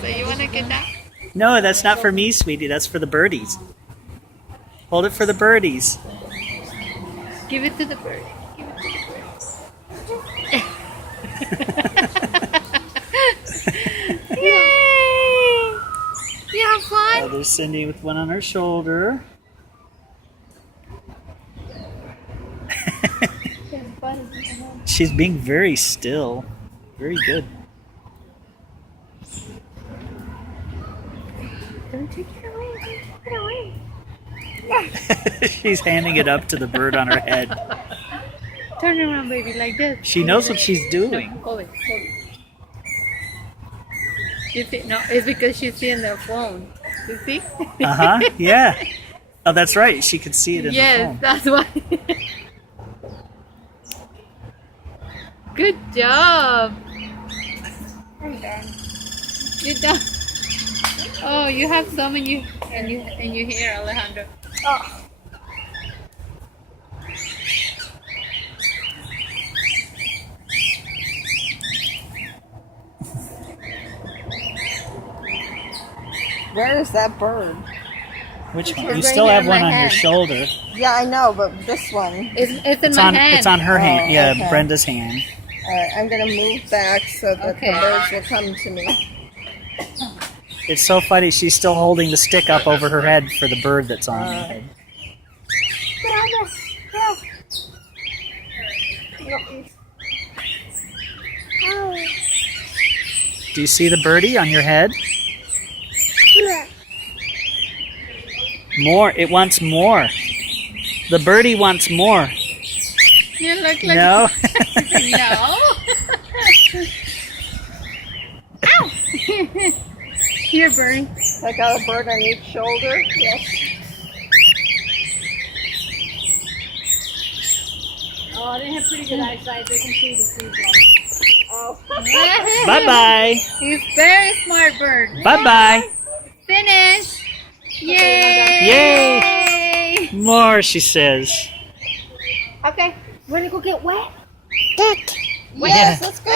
So you want to get that? No, that's not for me, sweetie. That's for the birdies. Hold it for the birdies. Give it to the bird. Give it to the bird. Yay! You have fun? Oh, there's Cindy with one on her shoulder. She's being very still. Very good. Don't take it away. Don't take it away. She's handing it up to the bird on her head. Turn around, baby, like this. She knows what she's doing. No, hold it, hold it. You see? No, it's because she's seeing their phone. You see? Uh-huh, yeah. Oh, that's right. She could see it in the phone. Yes, that's why. Good job. I'm done. You're done. Oh, you have some in your hair, Alejandro. Oh. Where is that bird? Which one? It's You right still here have in one my on your hand. shoulder. Yeah, I know, but this one. It's in my hand. It's on her hand. Oh, Yeah, okay. Brenda's hand. Alright, I'm gonna move back so that Okay. the birds will come to me. It's so funny. She's still holding the stick up over her head for the bird that's on her head. Do you see the birdie on your head? More. It wants more. The birdie wants more. You look like No? no. Ow! Here, Bernie. I got a bird on each shoulder. Yes. Oh, they have pretty good eyesight. They can see the seagull. Oh. Bye-bye. He's very smart bird. Bye-bye. Finish. Yay! Yay! More, she says. Okay, we're gonna go get wet. Yes, let's go.